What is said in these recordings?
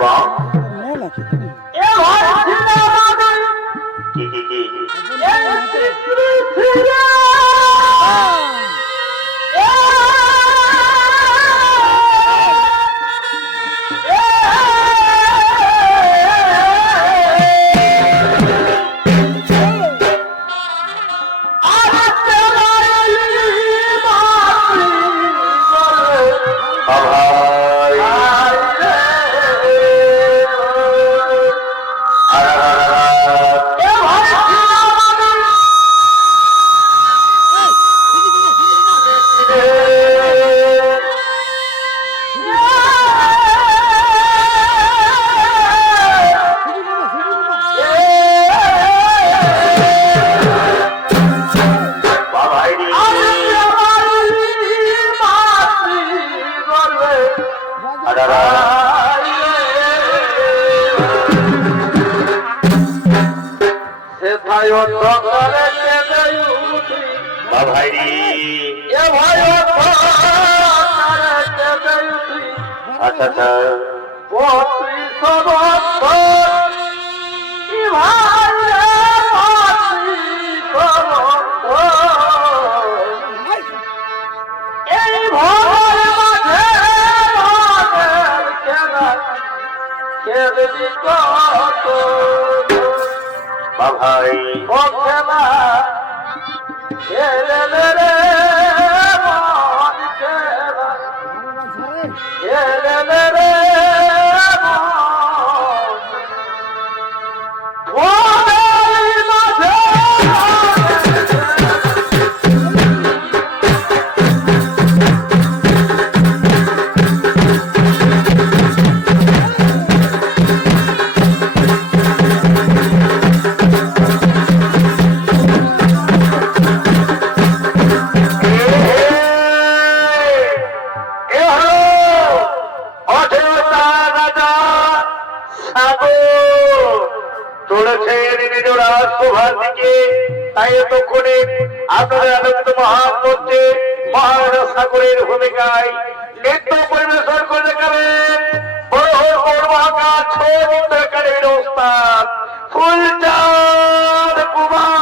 বা এ ভাই কি কি কি আচ্ছা আচ্ছা ভাই আপনাদের আনন্দ মহান মধ্যে মহারাজা সাগরের ভূমিকায় নৃত্য পরিবেশন করে দেখাবেন বড় মহাকাশ ছবিকারের ওস্তাদ ফুলচাঁদ কুমার।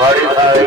বাড়ি ভাই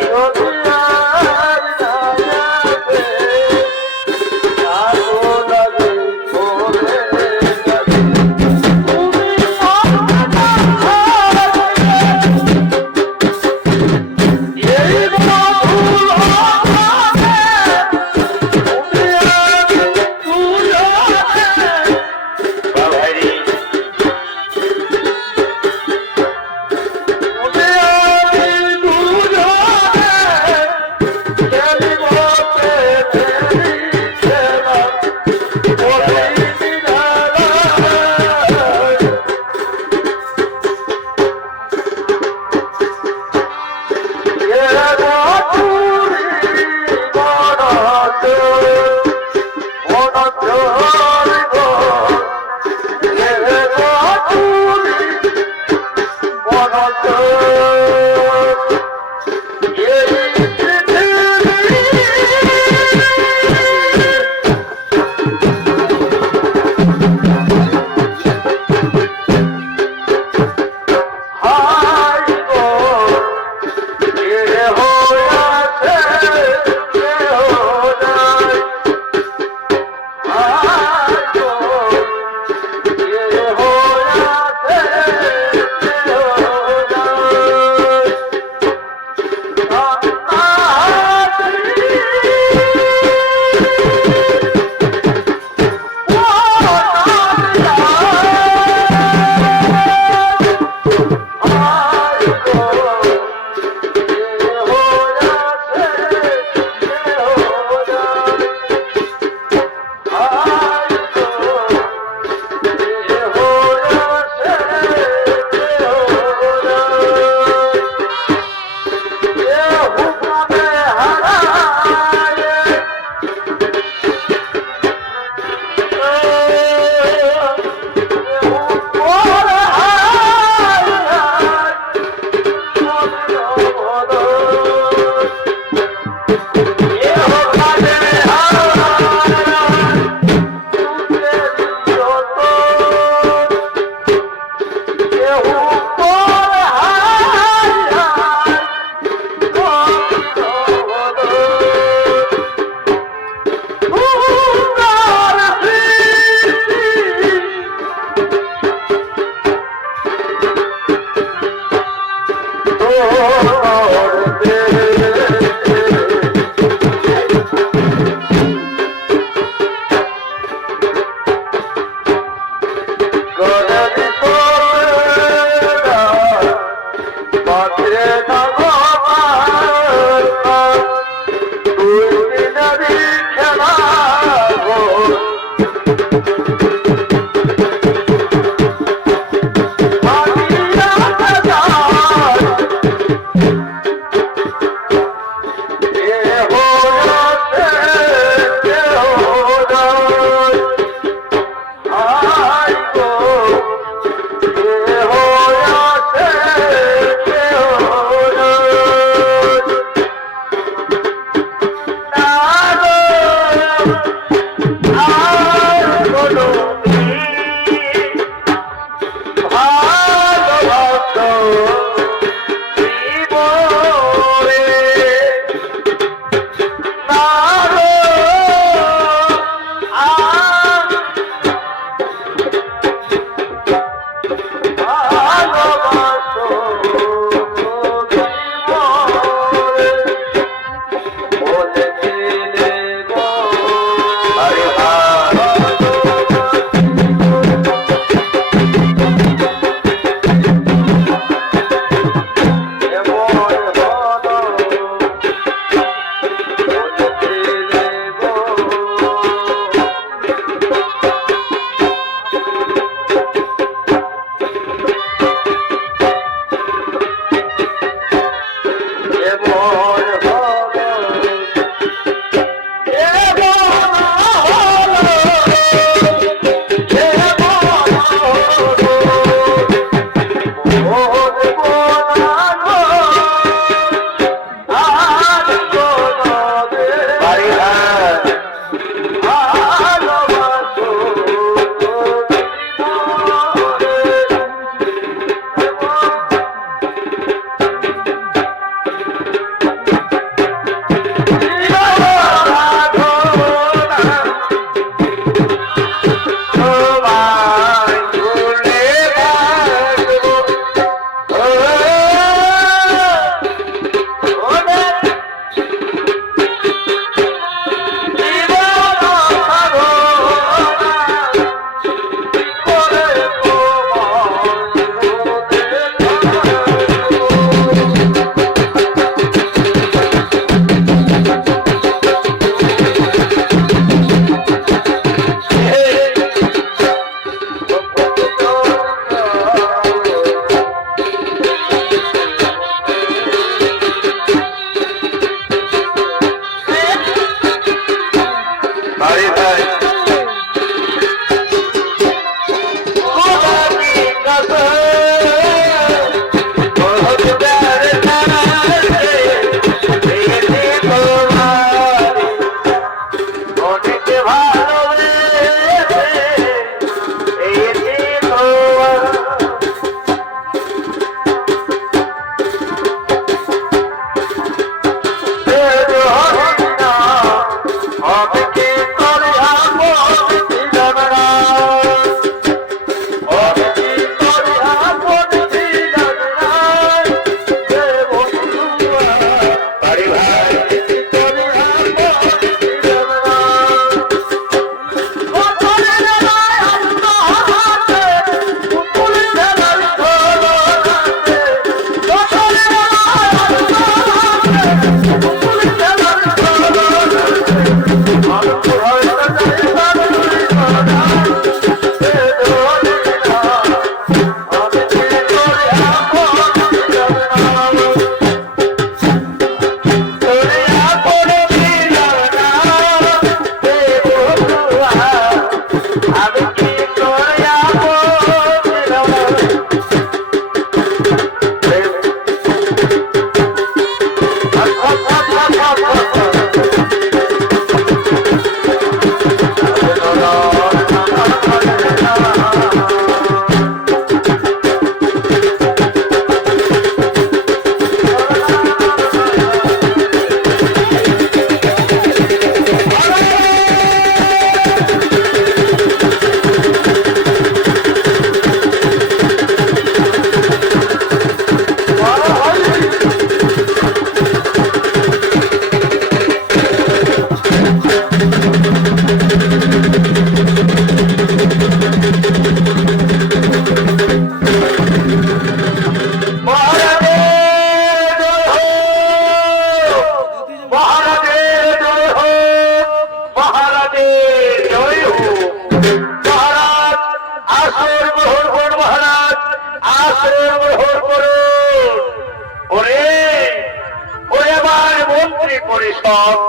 পথ।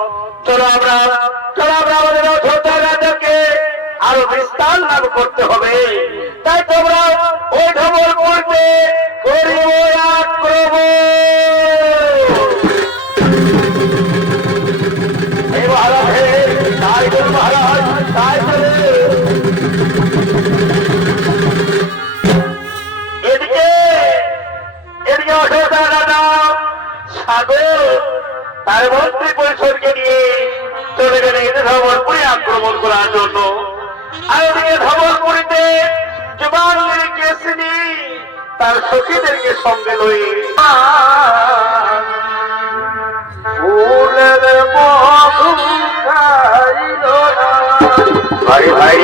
চলো আমরা আমাদের অযোধ্যা রাজাকে আরো বিস্তার লাভ করতে হবে। তাই তোমরা ওই ঢবল করতে করিব আক্রমণ। এই মহারাজ তাই চল মহারাজ, তাই চলে। এদিকে অযোধ্যা রাজা সাগর তার মন্ত্রী পরিষদকে নিয়ে চলে গেলে ধবলপুরে আক্রমণ করার জন্য। আর ওদিকে ধবলপুরীতে যুবাঙ্গের কেসিনী তার সখীদেরকে সঙ্গে লই ফুলের মধু খাইল না। ভাই ভাই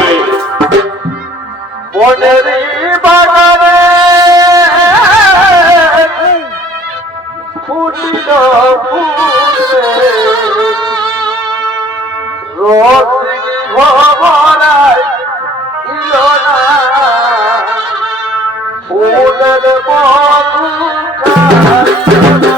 বনের বাগানে ফুটিল ফুলে রসিক ভবনায় ইল না ফুলের মধু খাইল না।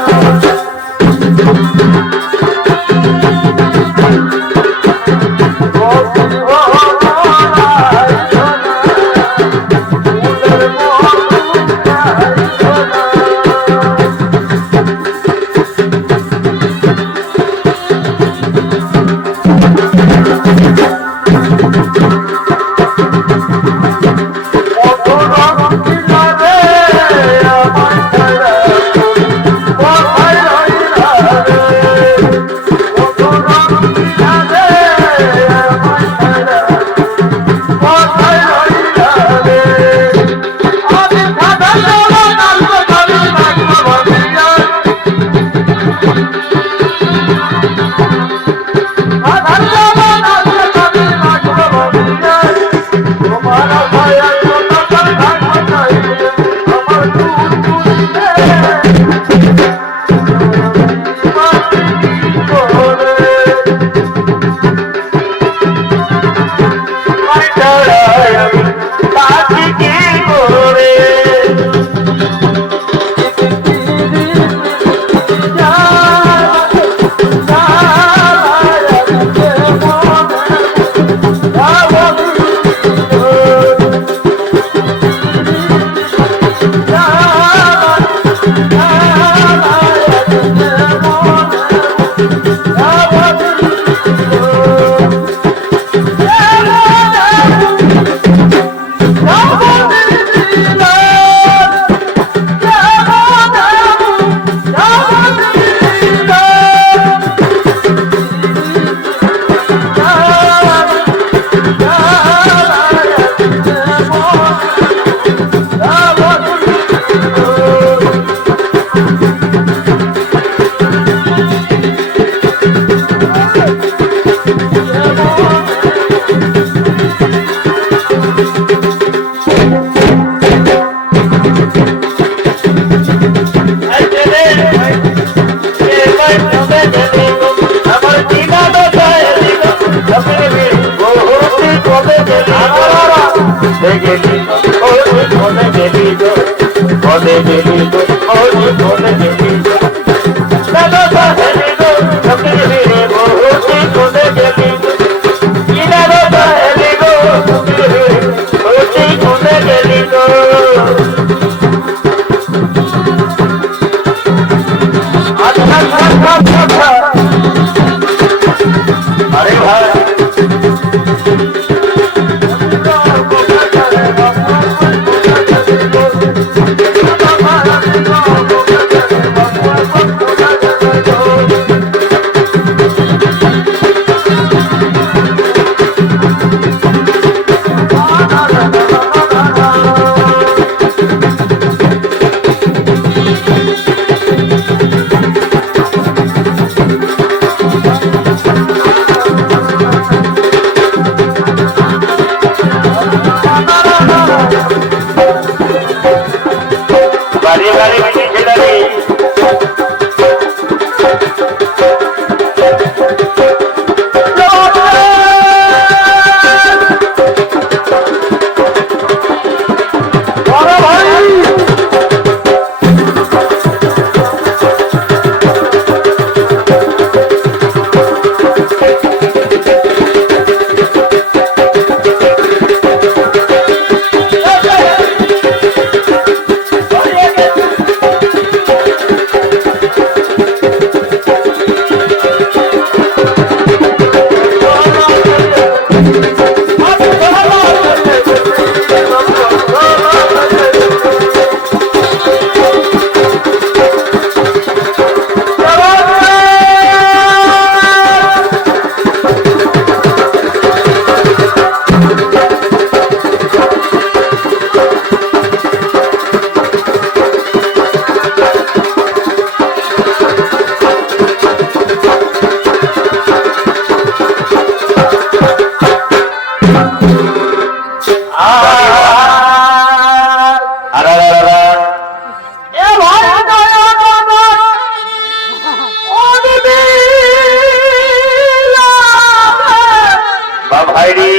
ভাইরি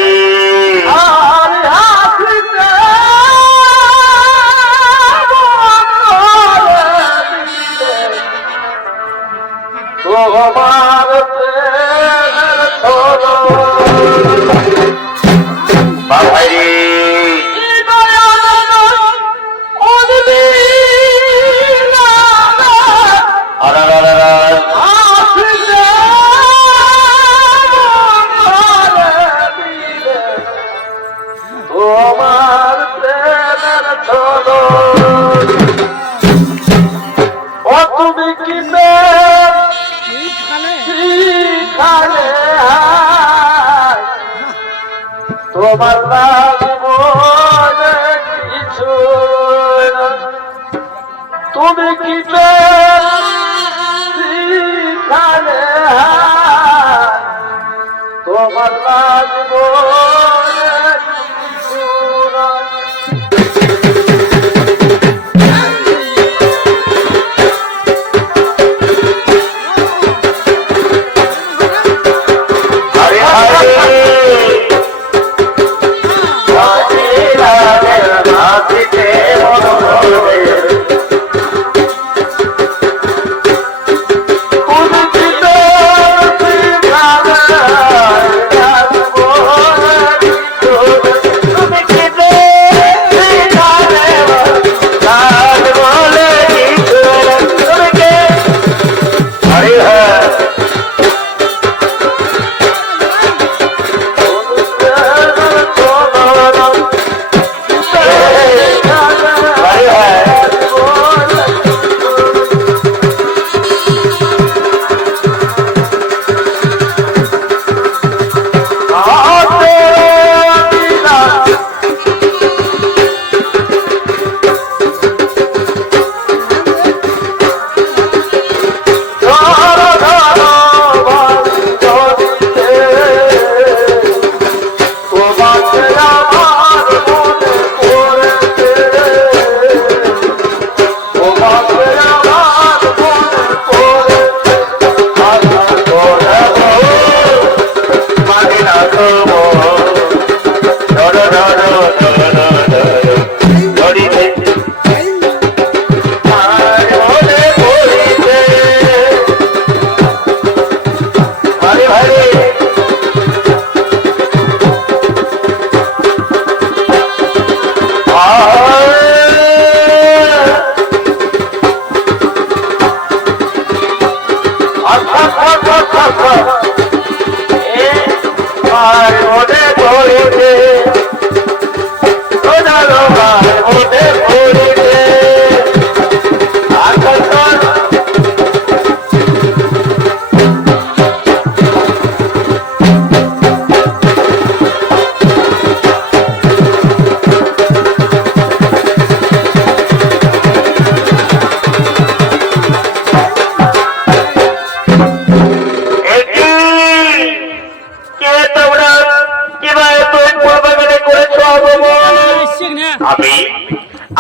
ভাইরি তোমার প্রেমের চলো ও তুমি কি শিখালে তোমার লাগবো কিছু তুমি কি শিখালে তোমার লাগবো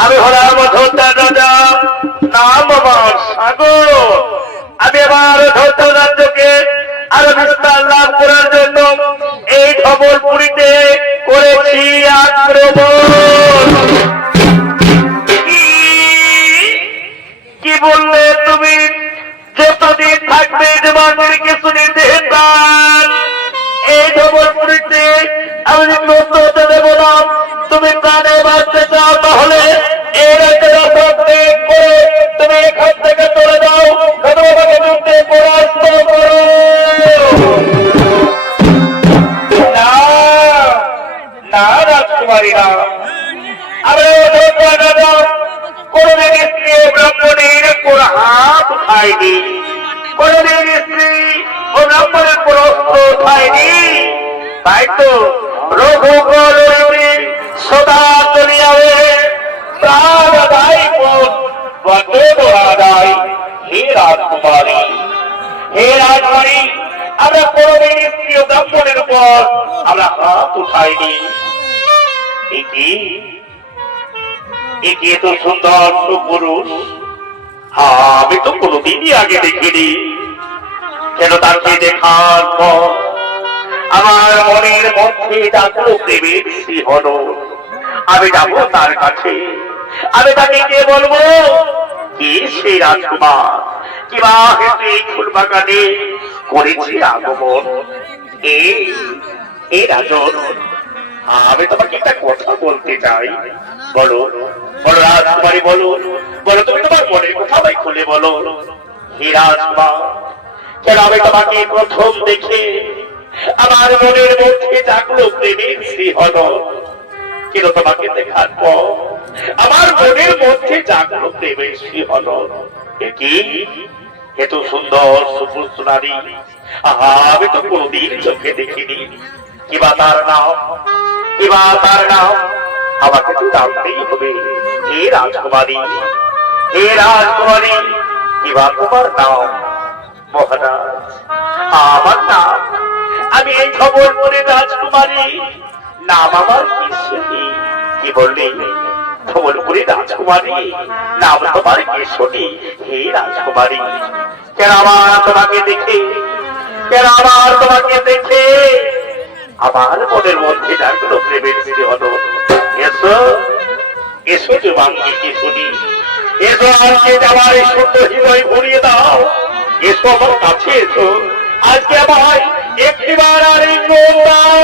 আমি হলাম ধোতার রাজা, নাম আমার সাগর। আমি আমার ধোতার রাজ্যকে আরো বিস্তার লাভ করার জন্য এই ধবলপুরীতে করেছি আক্রমণ। কি বললে তুমি? যতদিন থাকবে জীবনের কিছু নির্দেশ এই ধবলপুরীতে আমি প্রস্তুত দেব না। তুমি প্রাণে বাঁচতে চাও তাহলে তুমি এখান থেকে চলে যাও, যুদ্ধে পরাস্ত করো। না রাজকুমারী না, আমি কোনদিন স্ত্রী ব্রাহ্মণের কোন হাত উঠাইনি, কোনদিন স্ত্রী ও ব্রাহ্মণের কোন অস্ত্র উঠাইনি। তাই তো রঘুকুল সদা চলিয়াবে প্রাণ দায় দায়। হে রাজকুমারী, হে রাজকুমারী, আমরা কোনদিন স্ত্রী ও ব্রাহ্মণের উপর আমরা হাত উঠাইনি। একে তো সুন্দর পুরুষ আমি তো কোনদিনই আগে দেখিনি। কেন তাকে দেখার পর আমার মনের মধ্যে ডাকলো প্রেমের শিহর। আমি যাবো তার কাছে, আমি তাকে গিয়ে বলবো কে সেই রাজকুমার, কিবা হেতু এই ফুল বাগানে করেছি আগমন। এই রাজন, আমি তোমাকে একটা কথা বলতে চাই। বলো বলো রাজকুমারী, বলো বলো, তুমি তোমার মনের কথা ভাই খুলে বলো। হে রাজকুমার, কেন আমি তোমাকে প্রথম দেখে আমার মনের মধ্যে জাগলো প্রেমের শিহর। কেন তোমাকে দেখার পর আমার মনের মধ্যে জাগলো প্রেমের শিহর। কি এত সুন্দর সুপুত্র নারী, আমি তো কোনদিন চোখে দেখিনি। কিবা তার নাম, কিবা তার নাম, আমাকে তো জানতেই হবে। হে রাজকুমারী, হে রাজকুমারী, কিবা তোমার নাম? মহারাজ, আমার নাম, আমি এই খবর করে রাজকুমারী, নাম আমার কেশরী। কি বললি? খবর করে রাজকুমারী, নাম তোমার কেশরী। হে রাজকুমারী, কেন আমার তোমাকে দেখে, কেন আমার তোমাকে দেখে আমার মনের মধ্যে ডাকলো প্রেমের শিহর। এসো এসো যুবাঙ্গী কেশরী, এসো আজকে আমার এই সুন্দর হৃদয় ভরিয়ে দাও। এসো আমার কাছে, এসো আজকে আমার একটিবার আলিঙ্গন দাও।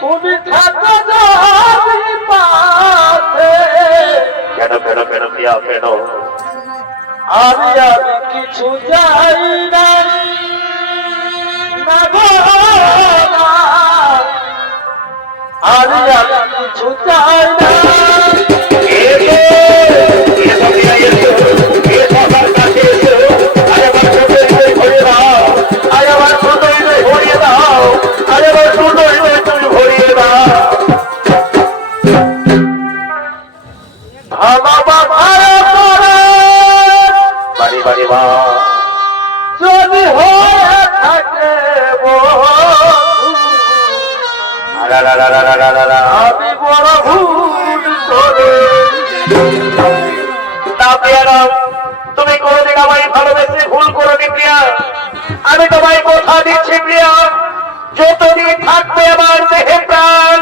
তুমি থাকো যাবি পাশে, কেন কেন কেন প্রিয়া কেন? আমি আর কিছু যাই নাই না গো না, আমি আর কিছু চাই না। এসো এসো প্রিয়া, এসো এসো আমার কাছে, এসো আরে আমার সুন্দর হৃদয় ভরিয়ে দাও, আরে আমার সুন্দর হৃদয় ভরিয়ে দাও, আরে আমার সুন্দর হৃদয় তুমি ভরিয়ে দাও। বাড়ি বাড়ি বা যদি হয়ে থাকে আমি বড় ভুল করে। না প্রিয়া, তুমি কোনদিন আমায় ভালোবেসে ভুল করোনি প্রিয়া। আমি তোমায় কথা দিচ্ছি প্রিয়া, যতদিন থাকবে আমার দেহে প্রাণ,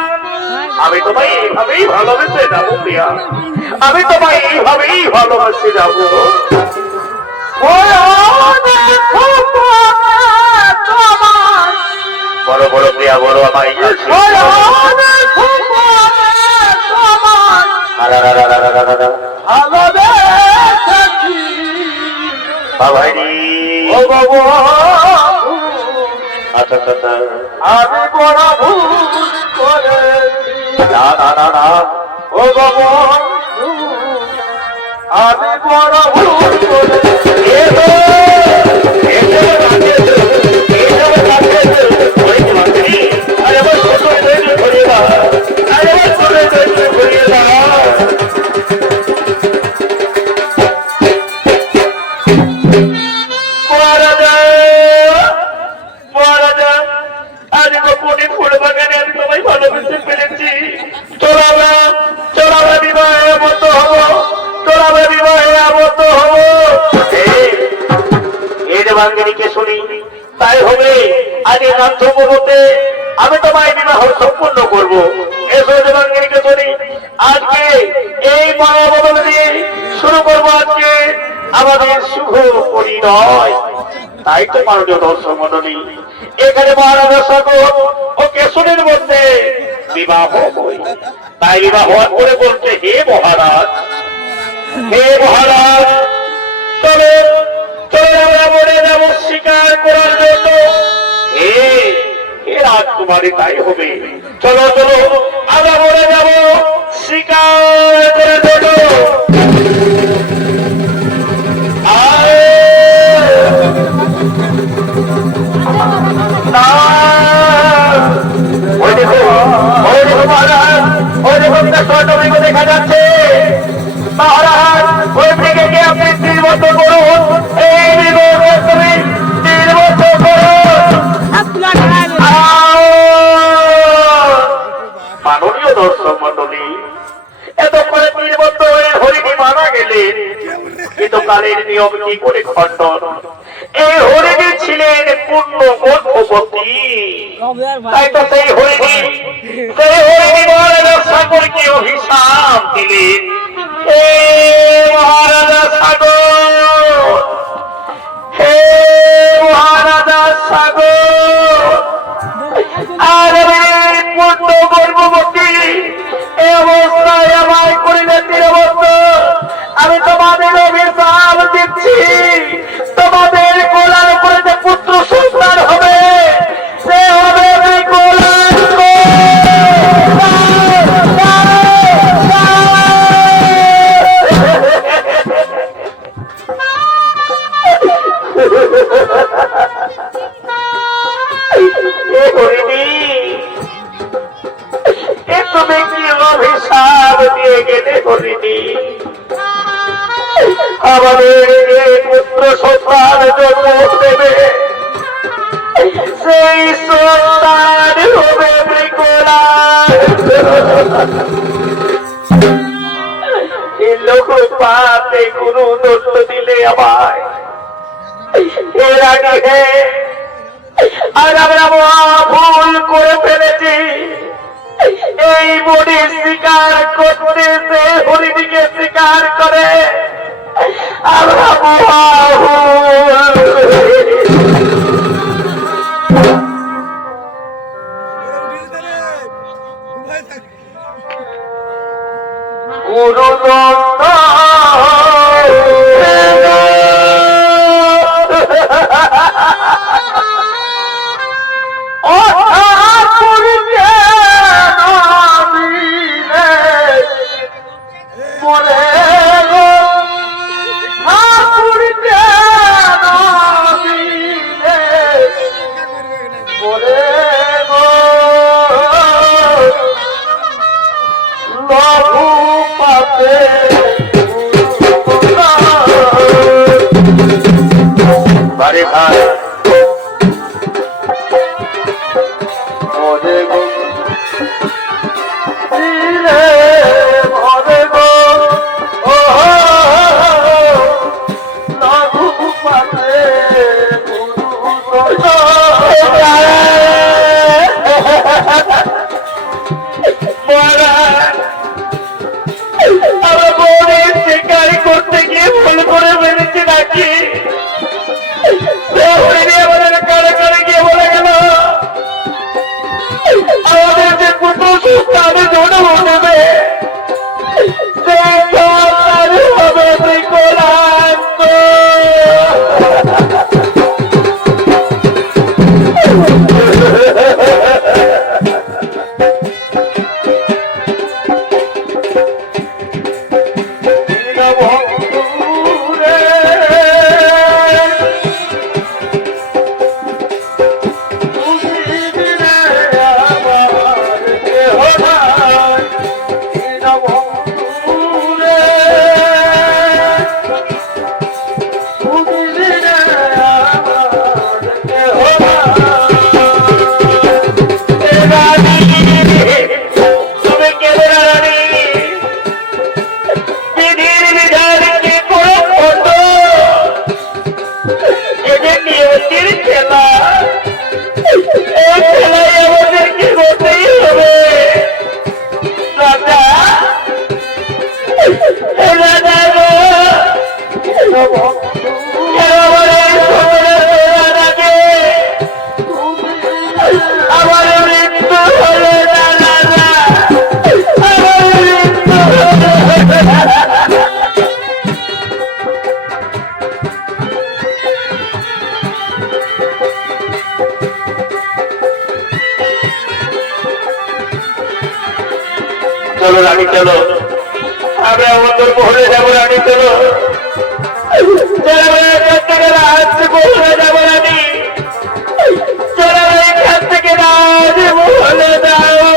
আমি তোমায় এইভাবেই ভালোবেসে যাবো প্রিয়া, আমি তোমায় এইভাবেই ভালোবেসে যাবো। বড় বড় প্রিয়া, বড় আমায় আচ্ছা আচ্ছা, আমি বড় ভুল করেছি। না না না না, ও বাবা, আমি বড় ভুল করেছি। এসো এসো কাছে, এসো কাছে, ওই যে মাঝি, আরে আমার ছোট হৃদয় ভরিয়ে দাও, আরে আমার ছোট হৃদয় ভরিয়ে দাও। মহারাজা, মহারাজা, আজ গোপনে ফুল বাগানে আমি তোমায় ভালোবেসে ফেলেছি। চলাবা চলাবা বিবাহে আবদ্ধ হবো, চলাবা বিবাহে আবদ্ধ হবো। এই যে বাঙ্গিনীকে শুনি তাই হবে। আজকে গান্ধব হতে আমি তোমায় বিবাহ সম্পূর্ণ করবো। এসো যে বাঙ্গিনীকে শুনি, আজকে এই মায়া বদল দিয়ে শুরু করবো আজকে আমাদের শুভ পরিণয়। তাই তো মাননীয় দর্শক মন্ডলী, এখানে মহারাজা সাগর ও কেশরের মধ্যে বিবাহ হই। তাই বিবাহ করে বলছে, হে মহারাজ, হে মহারাজ, চলো চলো আমরা মরে যাব শিকার করার জন্য। হে হে রাজকুমারী, তাই হবে। চলো চলো আমরা মরে যাব শিকার করার জন্য। ওই দেখো মহারাজ, ওই দেখো স্বর্ণমৃগ দেখা যাচ্ছে। মহারাজ, ওই মৃগকে আপনি তীরবদ্ধ করুন, এই মৃগ তুমি তীরবদ্ধ করুন। মন্ডলী, এত করে 3 বছরের হরিণী মারা গেলেন, কিন্তু কালের নিয়ম কি করে খণ্ডন? এই হরিণী ছিলেন পূর্ণ গর্ভবতী, তাই তো সেই হরিণী মহারাজা সাগরকে অভিশাপ দিলেন, হে মহারাজা সাগর, হে মহারাজা সাগর, আর আমি পূর্ণ গর্ভবতী, এই অবস্থায় আমায় করিলে 3 বছর, আমি তোমাদের অভিশাপ দিচ্ছি, তোমাদের কোলার উপরে যে পুত্র সন্তান হবে সে হবে বিকলাঙ্গ। তুমি কি অভিশাপ দিয়ে গেলে হরিণী? আমাদের যে পুত্র সন্তান জন্ম দেবে সেই সন্তান হবে বিকলাঙ্গ। লোকপাতে গুরু দত্ত দিলে আমায়, এর আগে আর আমরা ভুল করে ফেলেছি, এই বডি স্বীকার করতে সে হরিণীকে স্বীকার করে আমরা গুরুদত্ত বাড়ি ভাই শিকারি করতে গিয়ে ভুল করে ফেলেছি নাকি? আমাদের কারে কারে গিয়ে বলে গেল আমাদের যে পুত্র সন্তান জন্ম দেবে সে সন্তান হবে বিকলাঙ্গ। চলো রানী, চলো আমরা আমাদের মহলে যাবো রানী, চলো যাবো রানী, চলো এখান থেকে রাজ মহলে যাবো।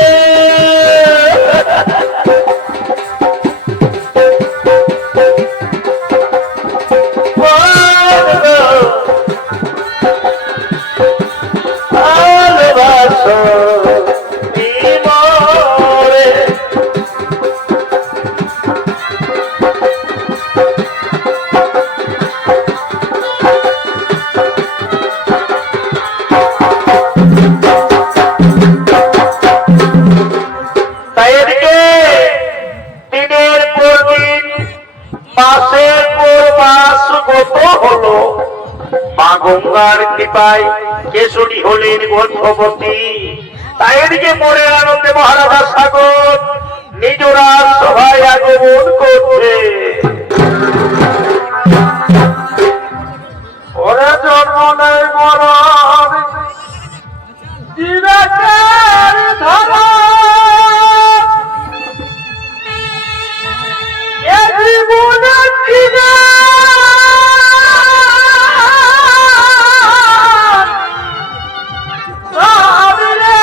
মাসের পর মাস গত হলো, মা গঙ্গার কৃপায় কেশরী হলেন গর্ভবতী। তাই এদিকে মনের আনন্দে মহারাজা সাগর নিজ রাজসভায় আগমন করছে। ওরে জন্ম নেই মরণ বিবেকের ধারা, এ জীবনের দিনে সাবিরে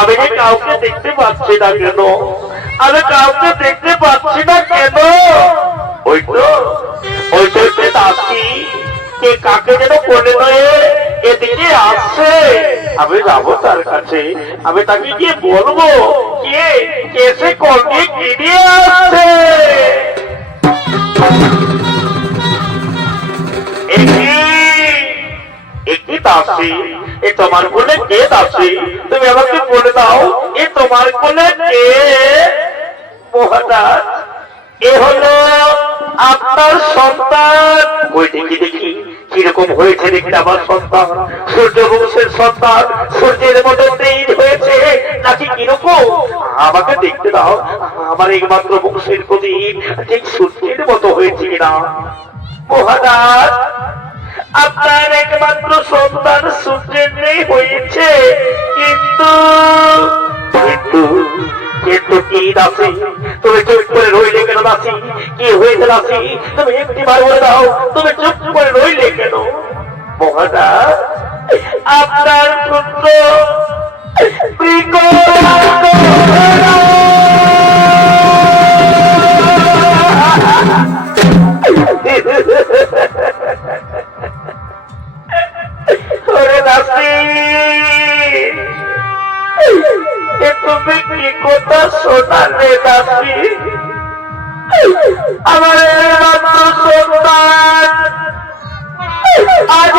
আমি কাউকে দেখতে পাচ্ছি না কেন? আমি কাউকে দেখতে পাচ্ছি না কেন? ওই তো দাসী কে কাকে যেন কোলে নয়ে এদিকে আসছে। আমি যাবো তার কাছে, আমি তাকে গিয়ে বলবো কে কেসে কলকে কিনে আসছে। একটি দাসী, এ তোমার কোলে কে দাসী? তুমি আমাকে বলে দাও, এ তোমার কোলে কে? মহারাজ, এ হলো আপনার সন্তান। ওই দেখি দেখি কিরকম হয়েছে দেখি আমার সন্তান। সূর্যবংশের সন্তান, সূর্যের মতো তেজ হয়েছে নাকি কিরকম? আমাকে দেখতে দাও, আমার একমাত্র বংশের প্রদীপ ঠিক সূর্যের মতো হয়েছে কিনা। মহারাজ, আপনার একমাত্র সন্তান সূর্যের নেই হয়েছে, কিন্তু কিন্তু কিন্তু কি দাসী, তুমি চুপ করে রইলে কেন দাসী? কি হয়েছে দাসী? তুমি একটিবার বলে দাও, তুমি চুপ করে রইলে কেন? মহারাজ, আপনার পুত্র ওরে দাসী, তুমি কি কথা শোনালে দাসী? আমার মাত্র সন্তান আজ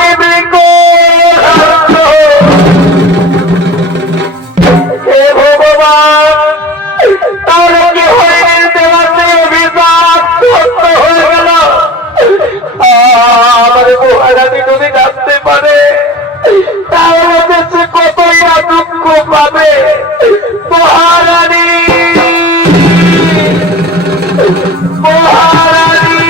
হে ভগবান, তাহলে কি হয়ে দেওয়াতে অভিশাপ সত্য হয়ে গেল? আমার মহারানী যদি জানতে পারে তাহলে দেশে কতই না দুঃখ পাবে। মহারানী, মহারানী।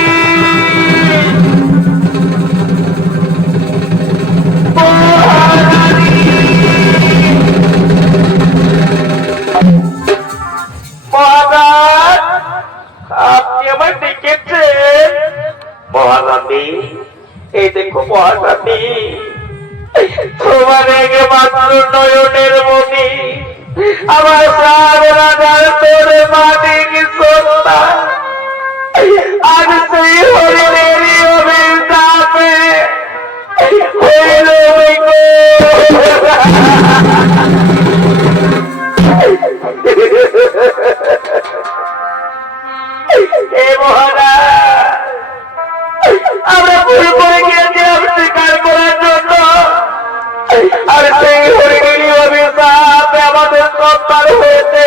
আমার নয়নের মনি, আমার প্রাণরাজার তোর মাটি কি সত্তা, আজ সেই হরিণেরই অভিশাপে হইল এ মহারাজ, আমরা ভুল করে গিয়েছিলাম স্বীকার করার জন্য, আর সেই হরিণেরই অভিশাপে আমাদের সন্তান হয়েছে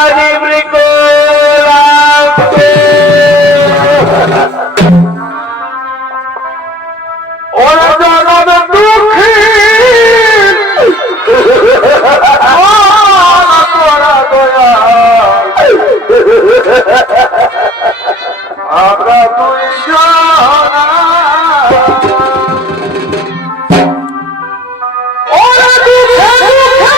আজ মৃগ ওরা জগৎ দুঃখী তোরা দয়া আমরা তুই ওরা দুঃখে দুঃখে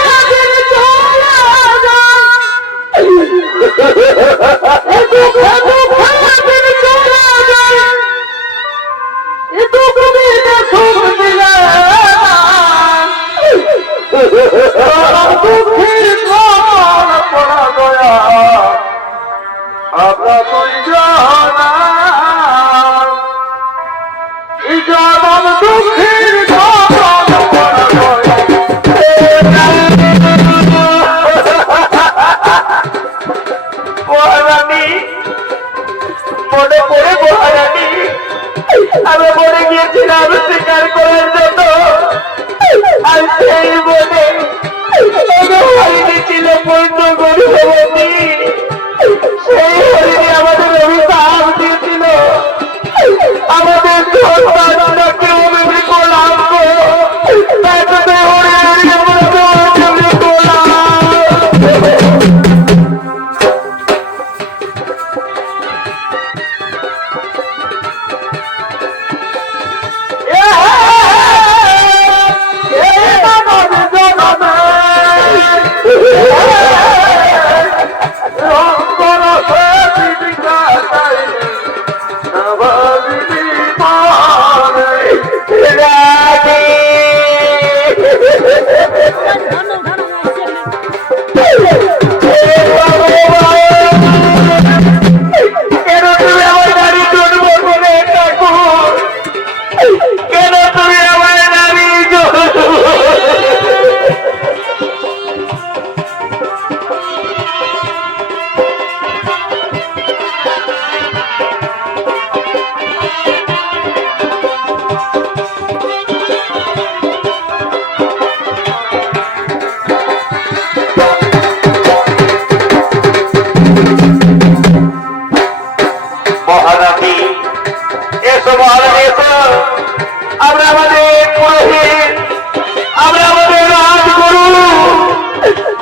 আমরা তুই জানা ইজাদম দুঃখের মহারানী, মনে পড়ে মহারানী, আমরা মনে গিয়েছিলাম স্বীকার করার জন্য, আর সেই মনে হরিণী ছিল পূর্ণ গরিবতী, সেই হরিণী আমাদের অভিশাপ দিয়েছিল আমাদের সন্তানকে অভিমৃত লাভ মহারানী, এসো মহারানী এসো, আমরা আমাদের পুরোহিত, আমরা আমাদের রাজগুরু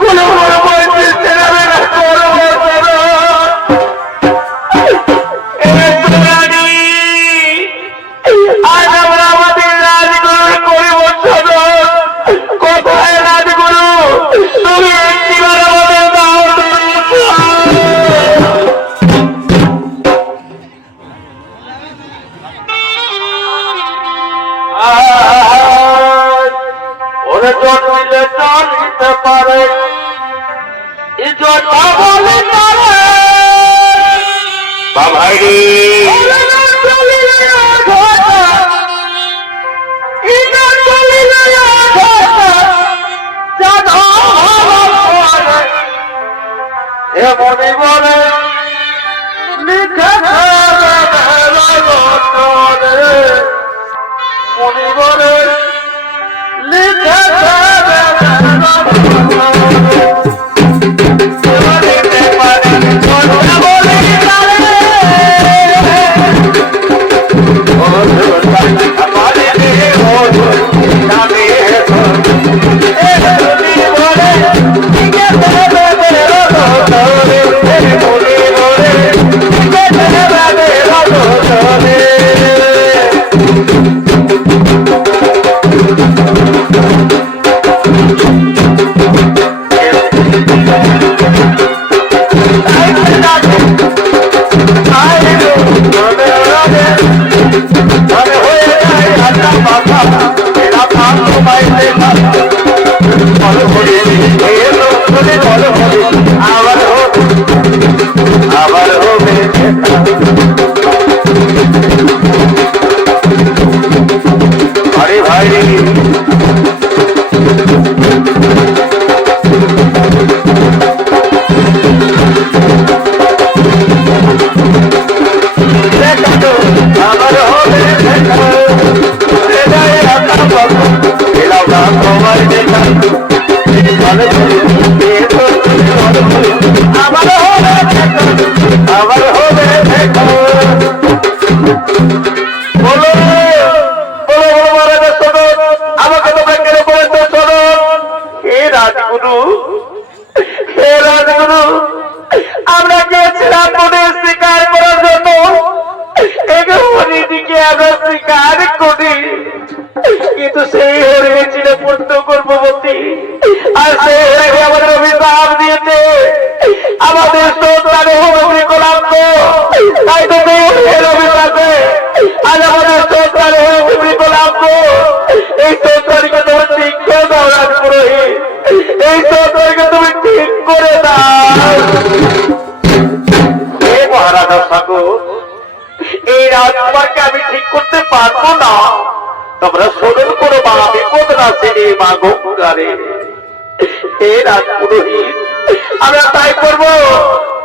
কোন বড় বয়সের ছেলেমেয়েরা আজ আমরা আমাদের রাজগুরুর পরিবর্তন। কোথায় রাজগুরু? তুমি একটিবার আমাদের দাও। ওরা জন্মিলে জানিতে পারে, ইজ্জত বলে পারে বাবাই মনে বলে লিখে মনে বলে লিখে Oh, আবার হবে আবার হবে আরে ভাই রে আবার হবে তোমার দেখা আবার হবে আবার হবে বলো বলো মহারাজা শোনো আমাকে তোমরা কেন করেছো শোনো হে রাজগুরু আমরা গিয়েছিলাম মনে শিকার করার জন্য হরিণীকে আমরা শিকার করি কিন্তু সেই হরিণী ছিল পূর্ণ গর্ভবতী আর সেই হরিণী আমাদের অভিশাপ দিয়েছে আমাদের সন্তানে হবে বিকলাঙ্গ তাই তো সেই হরিণীর অভিশাপে আজ আমাদের সন্তানে হবে বিকলাঙ্গ এই সন্তানকে তুমি ঠিক করে দাও রাজপুরোহিত এই সন্তানকে তুমি ঠিক করে দাও হে মহারাজা সাগর এই রাজকুমারকে আমি ঠিক করতে পারবো না তোমরা স্মরণ করো মা বিপদ নাসিনী মা গঙ্গারে হে রাজপুরোহিত আমরা তাই করবো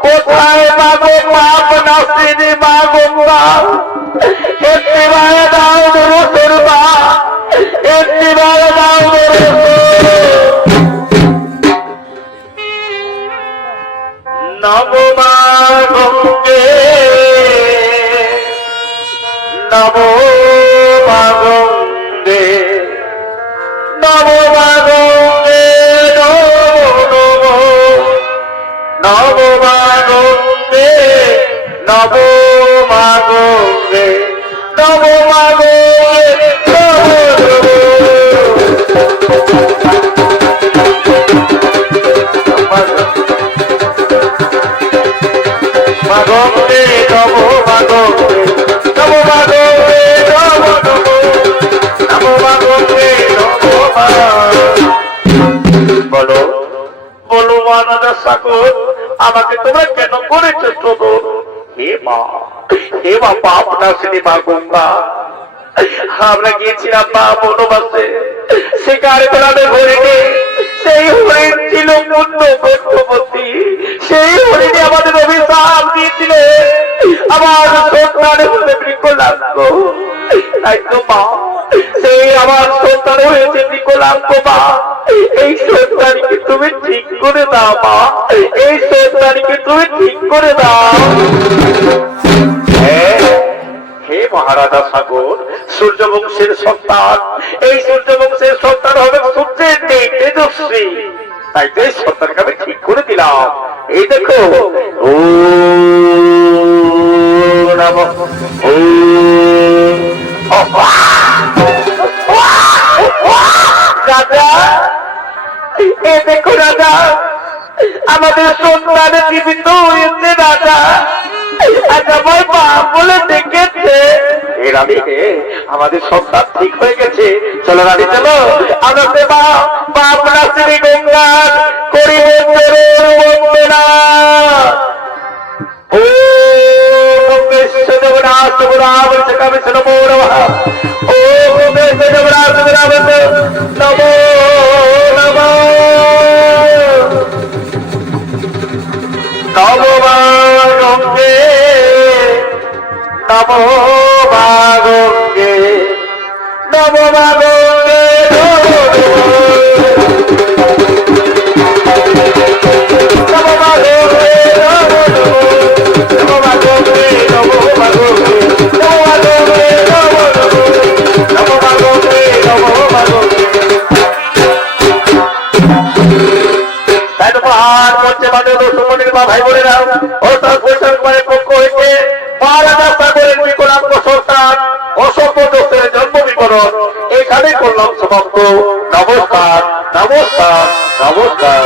কোথায় মাগো পাপ নাসিনী মা গঙ্গা একটি মায়ে দাও দরুদ মা একটি মায়ে দাও দরুদ নমো মা গঙ্গে নমো মা গঙ্গে নমো মা গঙ্গে নমো নমো মা গঙ্গে নমো মা গঙ্গে নমো মা গঙ্গে নমো মা গঙ্গে নমো মা গঙ্গে নমো নমো নমো মা গঙ্গে নমো মা বলো বলো মহারাজা সাগর আমাকে তোমরা কেন করেছো শোধন হে মা পাপ নাসিনী মা গঙ্গা আমরা গিয়েছিলাম মা বনবাসে শিকার করাবে হরিণী সেই হরিণ ছিল পূর্ণ গর্ভবতী সেই হরিণী আমাদের অভিশাপ দিয়েছিল আমার সন্তানে হলে বিকলাঙ্গ তাই তো মা সেই আমার সন্তান হয়েছে বিকলাঙ্গ মা এই সন্তানকে তুমি ঠিক করে দাও মা এই সন্তানকে তুমি ঠিক করে দাও হে মহারাজা সাগর সূর্যবংশের সন্তান এই সূর্যবংশের সন্তান হবে সূর্যের নেই তেজস্বী তাই তো এই সন্তানকে আমি ঠিক করে দিলাম এই দেখো ও নমঃ রাজা এ দেখো রাজা আমাদের সন্তানের জীবিত হয়েছে রাজা আমায় মা বলে ডেকেছে আমাদের সন্তান ঠিক হয়ে গেছে চলো রানী চলো আমরা দেবা বাপ নাসিনী গঙ্গার করিবে বন্দনা ও দেবরাজ দেবরাজ কামে নমো নমঃ ও দেবরাজ দেবরাজ নমো নমঃ নমো মা গঙ্গে নমো মা গঙ্গে নমো মা গঙ্গে নমো মা গঙ্গে নমো মা গঙ্গে নমো মা গঙ্গে নমো মা গঙ্গে নমো মা গঙ্গে নমো মা গঙ্গে তাই তো পাহাড় করছে মানে সুমনির মা ভাই বোনেরা ও তার বৈশাখ মানে পক্ষ হয়েছে মহারাজা সাগরের বিকলাঙ্গ সন্তান অসভ্য দোষের জন্ম বিবরণ এখানে করলাম সমাপ্ত নমস্কার নমস্কার নমস্কার।